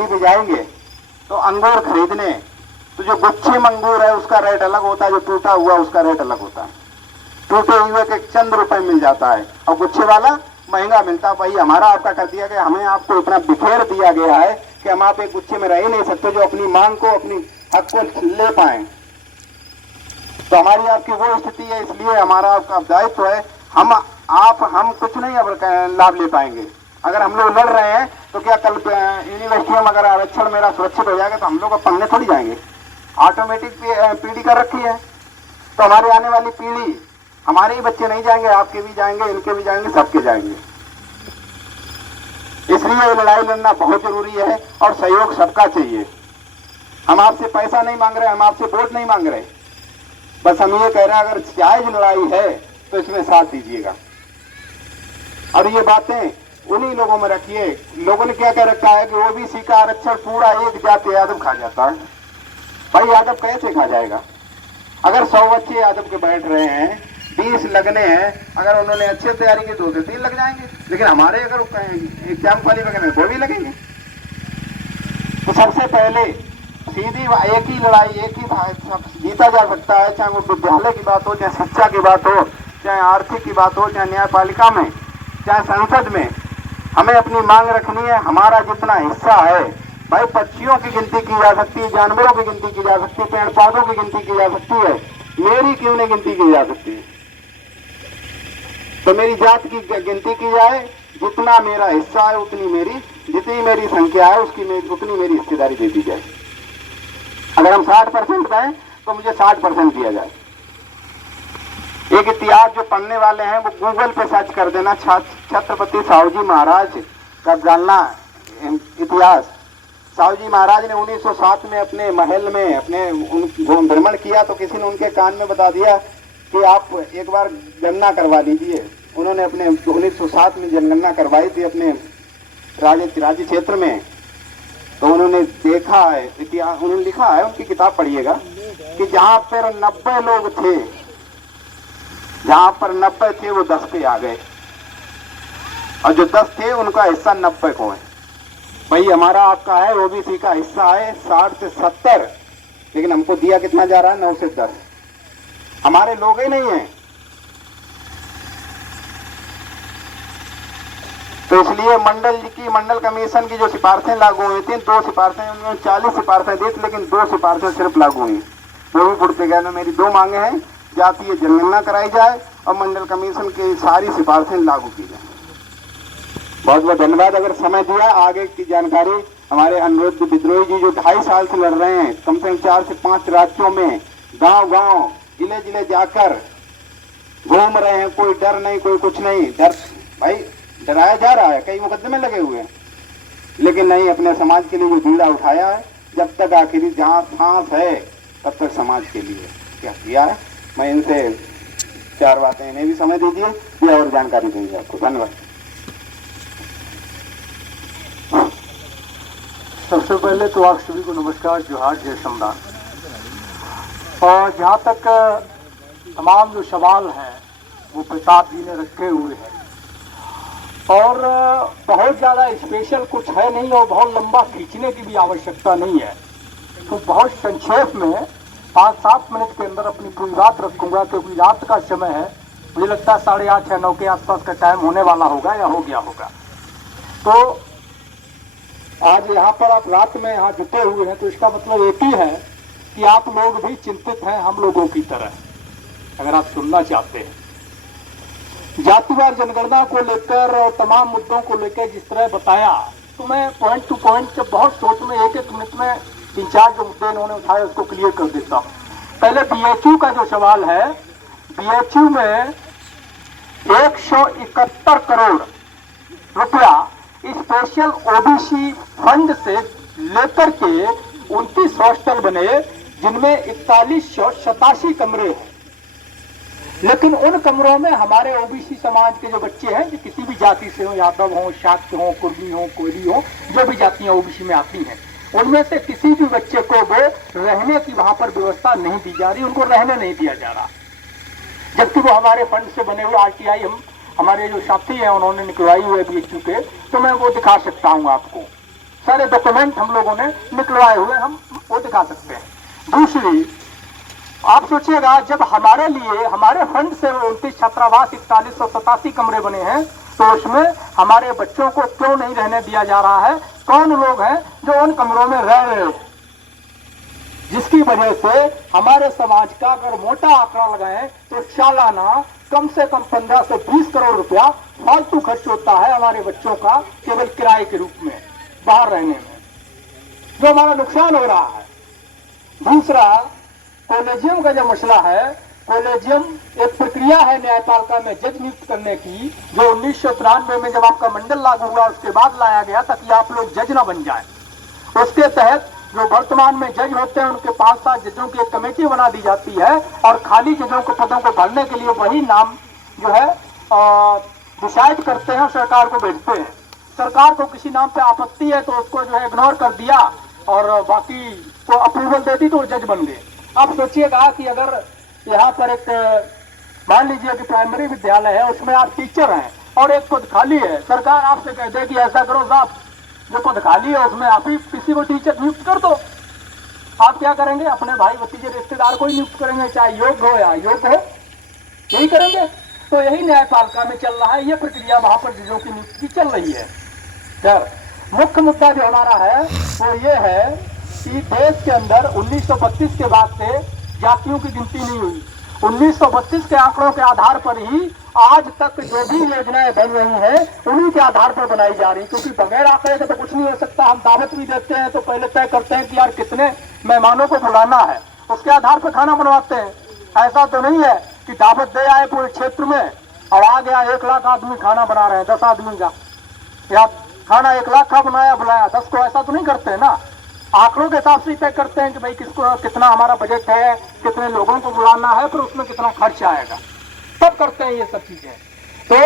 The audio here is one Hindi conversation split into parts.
ठेली पे जाएंगे तो अंगूर खरीदने, तो जो गुच्छे में अंगूर है उसका रेट अलग होता है, जो टूटा हुआ उसका रेट अलग होता है। टूटे हुए के चंद रुपए मिल जाता है और गुच्छे वाला महंगा मिलता है। भाई हमारा आपका कर दिया गया, हमें आपको इतना बिखेर दिया गया है कि हम आप एक गुच्छे में रह ही नहीं सकते जो अपनी मांग को, अपनी हक को ले पाए। तो हमारी आपकी वो स्थिति है, इसलिए हमारा आपका दायित्व है, हम कुछ नहीं अब लाभ ले पाएंगे। अगर हम लोग लड़ रहे हैं तो क्या कल यूनिवर्सिटियों में अगर आरक्षण मेरा सुरक्षित हो जाएगा तो हम लोग पढ़ने थोड़ी जाएंगे। ऑटोमेटिक पीढ़ी कर रखी है, तो हमारी आने वाली पीढ़ी, हमारे ही बच्चे नहीं जाएंगे, आपके भी जाएंगे, इनके भी जाएंगे, सबके जाएंगे। इसलिए ये लड़ाई लड़ना बहुत जरूरी है और सहयोग सबका चाहिए। हम आपसे पैसा नहीं मांग रहे, हम आपसे वोट नहीं मांग रहे, बस हम ये कह रहे हैं अगर जायज लड़ाई है तो इसमें साथ दीजिएगा। और ये बातें उन्हीं लोगों में रखिए। लोगों ने क्या कह रखा है कि ओबीसी का आरक्षण पूरा एक जाति यादव खा जाता है। भाई यादव कैसे खा जाएगा? अगर 100 बच्चे यादव के बैठ रहे हैं, 20 लगने हैं, अगर उन्होंने अच्छे तैयारी की 2 से 3 लग जाएंगे। लेकिन हमारे अगर एग्जाम वाली वगैरह वो भी लगेंगे। तो सबसे पहले सीधी एक ही लड़ाई, एक ही जीता जा सकता है, चाहे वो विद्यालय की बात हो, चाहे शिक्षा की बात हो, चाहे आर्थिक की बात हो, चाहे न्यायपालिका में, चाहे संसद में। हमें अपनी मांग रखनी है। हमारा जितना हिस्सा है, भाई पक्षियों की गिनती की जा सकती है, जानवरों की गिनती की जा सकती है, पेड़ पौधों की गिनती की जा सकती है, मेरी क्यों नहीं गिनती की जा सकती? तो मेरी जात की गिनती की जाए, जितना मेरा हिस्सा है उतनी मेरी, जितनी मेरी संख्या है उतनी मेरी हिस्सेदारी दे दी जाए। अगर हम 60% दें तो मुझे 60% दिया जाए। एक इतिहास जो पढ़ने वाले हैं वो गूगल पे सर्च कर देना, छत्रपति साहूजी महाराज का जानना इतिहास। साहूजी महाराज ने 1907 में अपने महल में अपने भ्रमण किया तो किसी ने उनके कान में बता दिया कि आप एक बार गणना करवा लीजिए। उन्होंने अपने 1907 में जनगणना करवाई थी अपने राज्य क्षेत्र में। तो उन्होंने देखा है इतिहास, उन्होंने लिखा है, उनकी किताब पढ़िएगा, कि जहां पर 90 लोग थे, जहां पर 90 थे वो 10 पे आ गए, और जो 10 थे उनका हिस्सा 90 को है। भाई हमारा आपका है, ओबीसी का हिस्सा है 60 से 70, लेकिन हमको दिया कितना जा रहा है? 9 से 10। हमारे लोग ही नहीं है। तो इसलिए मंडल कमीशन की जो सिफारिशें लागू हुई थी, 2 सिफारिशें, उन्होंने 40 सिफारिशें दी थी, लेकिन 2 सिफारिशें सिर्फ लागू हुई। वो भी पुरते गए में मेरी 2 मांगे हैं, जातीय जनगणना कराई जाए और मंडल कमीशन की सारी सिफारिशें लागू की जाए। बहुत बहुत धन्यवाद। अगर समय दिया, आगे की जानकारी हमारे अनुरुद्ध विद्रोही जी जो 2.5 साल से लड़ रहे हैं, कम से कम 4 से 5 राज्यों में गांव-गांव, जिले-जिले जाकर घूम रहे हैं। कोई डर नहीं, कोई कुछ नहीं। डर भाई डराया जा रहा है, कई मुकदमे लगे हुए हैं, लेकिन नहीं, अपने समाज के लिए वो बीड़ा उठाया है। जब तक आखिरी जहां सांस है तब तक समाज के लिए क्या किया है। मैं इनसे 4 बातें, इन्हें भी समय दीजिए, ये और जानकारी देंगे आपको। धन्यवाद। सबसे पहले तो आप सभी को नमस्कार, जोहार, जय श्रीराम। और जहाँ तक तमाम जो सवाल हैं वो प्रताप जी ने रखे हुए हैं, और बहुत ज़्यादा स्पेशल कुछ है नहीं और बहुत लंबा खींचने की भी आवश्यकता नहीं है। तो बहुत संक्षेप में 5-7 मिनट के अंदर अपनी पूरी बात रखूंगा, क्योंकि रात का समय है। मुझे लगता है 8:30 या 9 के आसपास का टाइम होने वाला होगा या हो गया होगा। तो आज यहाँ पर आप रात में यहाँ जुटे हुए हैं, तो इसका मतलब एक ही है कि आप लोग भी चिंतित हैं हम लोगों की तरह। अगर आप सुनना चाहते हैं जातिवार जनगणना को लेकर और तमाम मुद्दों को लेकर जिस तरह बताया, तो मैं पॉइंट टू पॉइंट बहुत शॉर्ट में 1-1 मिनट में 3-4 जो मुद्दे इन्होंने उठाए उसको क्लियर कर देता हूँ। पहले बीएचयू का जो सवाल है, बीएचयू में 171 करोड़ रुपया स्पेशल ओबीसी फंड से लेकर के 29 हॉस्टल बने, जिनमें 4187 कमरे हैं। लेकिन उन कमरों में हमारे ओबीसी समाज के जो बच्चे हैं, जो किसी भी जाति से हो, यादव हो, शाक्य हो, कुर्मी हो, कोयली हो, जो भी जातियां ओबीसी में आती हैं, उनमें से किसी भी बच्चे को वो रहने की वहां पर व्यवस्था नहीं दी जा रही, उनको रहने नहीं दिया जा रहा। जबकि वो हमारे फंड से बने हुए आरटीआई हमारे जो साथी हैं उन्होंने निकलवाई हुई है बीएचयू के, तो मैं वो दिखा सकता हूँ आपको। सारे डॉक्यूमेंट हम लोगों ने निकलवाए हुए, हम वो दिखा सकते हैं। दूसरी, आप सोचिएगा, जब हमारे लिए हमारे फंड से 29 छात्रावास 4187 कमरे बने हैं, तो उसमें हमारे बच्चों को क्यों नहीं रहने दिया जा रहा है? कौन लोग हैं जो उन कमरों में रह रहे हैं? जिसकी वजह से हमारे समाज का अगर मोटा आंकड़ा लगाएं तो सालाना कम से कम 15 से 20 करोड़ रुपया फालतू खर्च होता है हमारे बच्चों का, केवल किराए के रूप में बाहर रहने में, जो हमारा नुकसान हो रहा है। दूसरा, कॉलेजियम का जो मसला है, कॉलेजियम एक प्रक्रिया है न्यायपालिका में जज नियुक्त करने की, जो 1993 में जब आपका मंडल लागू हुआ उसके बाद लाया गया ताकि आप लोग जज ना बन जाए। उसके तहत जो वर्तमान में जज होते हैं उनके 5-7 जजों की एक कमेटी बना दी जाती है, और खाली जजों के पदों को भरने के लिए वही नाम जो है डिसाइड करते हैं, सरकार को भेजते हैं। सरकार को किसी नाम पे आपत्ति है तो उसको जो है इग्नोर कर दिया, और बाकी को अप्रूवल दे दी तो वो जज बन गए। अब सोचिएगा कि अगर यहाँ पर एक मान लीजिए कि प्राइमरी विद्यालय है, उसमें आप टीचर हैं और एक पद खाली है, सरकार आपसे कह दे कि ऐसा करो साहब, जो पद खाली है उसमें आप ही किसी को टीचर नियुक्त कर दो। आप क्या करेंगे? अपने भाई भतीजे रिश्तेदार को ही नियुक्त करेंगे, चाहे योग्य हो या अयोग्य हो, यही करेंगे। तो यही न्यायपालिका में चल रहा है, ये प्रक्रिया वहां पर जजों की नियुक्ति चल रही है। खैर, मुख्य मुद्दा जो हमारा है वो ये है कि देश के अंदर 1932 के बाद से जातियों की गिनती नहीं हुई। 1932 के आंकड़ों के आधार पर ही आज तक जो भी योजनाएं बन रही हैं उन्हीं के आधार पर बनाई जा रही, क्योंकि बगैर आंकड़े के तो कुछ नहीं हो सकता। हम दावत भी देते हैं तो पहले तय करते हैं कि यार कितने मेहमानों को बुलाना है, उसके आधार पर खाना बनवाते हैं। ऐसा तो नहीं है कि दावत दे आए पूरे क्षेत्र में और आ गया 1 लाख आदमी खाना बना रहे हैं 10 आदमी का, या खाना 1 लाख का बनाया बुलाया 10 को, ऐसा तो नहीं करते ना। आंकड़ों के हिसाब से तय करते हैं कि भाई किसको कितना हमारा बजट है, कितने लोगों को बुलाना है, फिर उसमें कितना खर्च आएगा, तब करते हैं ये सब चीजें। तो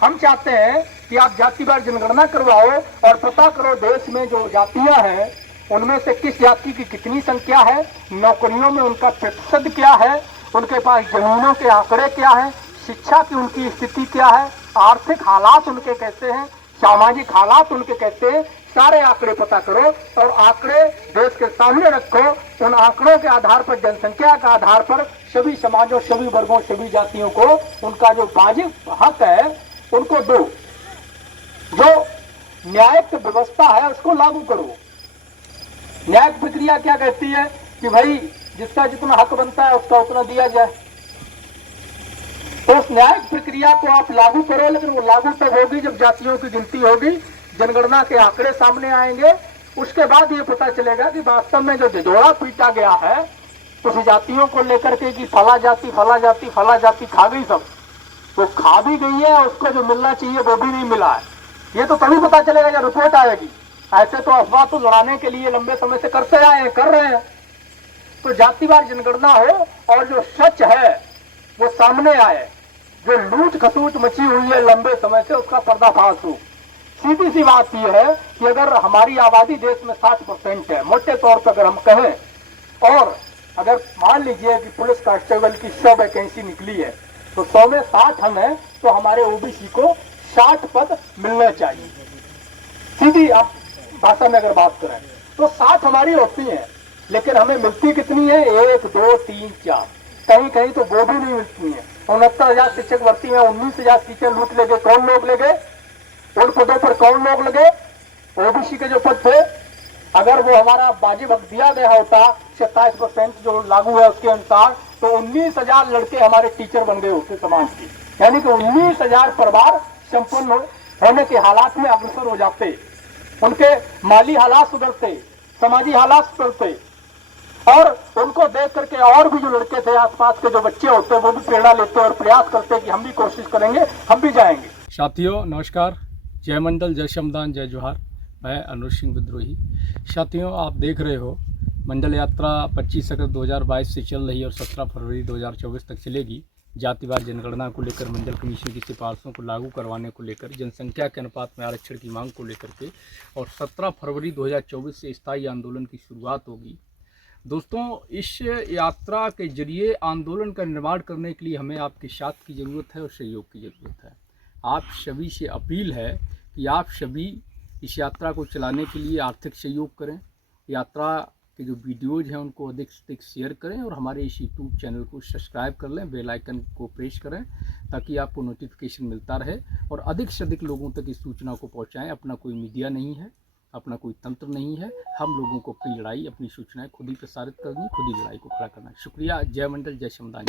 हम चाहते हैं कि आप जातिवार जनगणना करवाओ और पता करो देश में जो जातियां हैं उनमें से किस जाति की कितनी संख्या है, नौकरियों में उनका प्रतिशत क्या है, उनके पास जमीनों के आंकड़े क्या है, शिक्षा की उनकी स्थिति क्या है, आर्थिक हालात उनके कैसे हैं, सामाजिक हालात उनके कैसे हैं, सारे आंकड़े पता करो और आंकड़े देश के सामने रखो। उन आंकड़ों के आधार पर, जनसंख्या के आधार पर सभी समाजों, सभी वर्गों, सभी जातियों को उनका जो वाजिब हक है उनको दो। जो न्यायिक व्यवस्था है उसको लागू करो। न्यायिक प्रक्रिया क्या कहती है कि भाई जिसका जितना हक बनता है उसका उतना दिया जाए। तो उस न्यायिक प्रक्रिया को आप लागू करो, लेकिन वो लागू तब होगी जब जातियों की गिनती होगी, जनगणना के आंकड़े सामने आएंगे। उसके बाद ये पता चलेगा कि वास्तव में जो झिझोड़ा पीटा गया है उस जातियों को लेकर के कि फला जाति फला जाति फला जाति खा गई, सब तो खा भी गई है, उसको जो मिलना चाहिए वो भी नहीं मिला है। ये तो तभी पता चलेगा जब रिपोर्ट आएगी। ऐसे तो अफवाह तो लड़ाने के लिए लंबे समय से करते आए हैं, कर रहे हैं। तो जातिवार जनगणना हो और जो सच है वो सामने आए, जो लूट खसूट मची हुई है लंबे समय से उसका पर्दाफाश हो। सीधी सी बात यह है कि अगर हमारी आबादी देश में 60% है, मोटे तौर पर अगर हम कहें, और अगर मान लीजिए कि पुलिस कांस्टेबल की 100 वैकेंसी निकली है तो 100 में 60 हम हैं, तो हमारे ओबीसी को 60 पद मिलने चाहिए। सीधी आप भाषा में अगर बात करें तो 60 हमारी होती है, लेकिन हमें मिलती कितनी है? 1 2 3 4, कहीं कहीं तो वो भी नहीं मिलती है। 69,000 शिक्षक भर्ती में 19,000 टीचर लूट ले गए। कौन लोग ले गए? उन पदों पर कौन लोग लगे? ओबीसी के जो पद थे, अगर वो हमारा वाजिब हक दिया गया होता 27% जो लागू है उसके अनुसार, तो 19,000 लड़के हमारे टीचर बन गए होते समाज के, यानी कि 19,000 परिवार संपन्न होने के हालात में अग्रसर हो जाते, उनके माली हालात सुधरते, समाजी हालात सुधरते, और उनको देख करके और भी जो लड़के थे आसपास के जो बच्चे होते वो भी प्रेरणा लेते और प्रयास करते कि हम भी कोशिश करेंगे, हम भी जाएंगे। साथियों नमस्कार, जय मंडल, जय श्रमदान, जय जोहार। मैं अनुज सिंह विद्रोही। साथियों आप देख रहे हो मंडल यात्रा 25 अगस्त 2022 से चल रही है और 17 फरवरी 2024 तक चलेगी। जातिवार जनगणना को लेकर, मंडल कमीशन की सिफारिशों को लागू करवाने को लेकर, जनसंख्या के अनुपात में आरक्षण की मांग को लेकर के, और 17 फरवरी 2024 से स्थायी आंदोलन की शुरुआत होगी। दोस्तों, इस यात्रा के जरिए आंदोलन का निर्माण करने के लिए हमें आपके साथ की ज़रूरत है और सहयोग की ज़रूरत है। आप सभी से अपील है कि आप सभी इस यात्रा को चलाने के लिए आर्थिक सहयोग करें, यात्रा के जो वीडियोज़ हैं उनको अधिक से अधिक शेयर करें और हमारे इस यूट्यूब चैनल को सब्सक्राइब कर लें, बेल आइकन को प्रेस करें ताकि आपको नोटिफिकेशन मिलता रहे और अधिक से अधिक लोगों तक इस सूचना को पहुंचाएं। अपना कोई मीडिया नहीं है, अपना कोई तंत्र नहीं है, हम लोगों को अपनी लड़ाई, अपनी सूचनाएं खुद ही प्रसारित करनी, खुद ही लड़ाई को खड़ा करना है। शुक्रिया। जय मंडल, जय श्रमदान।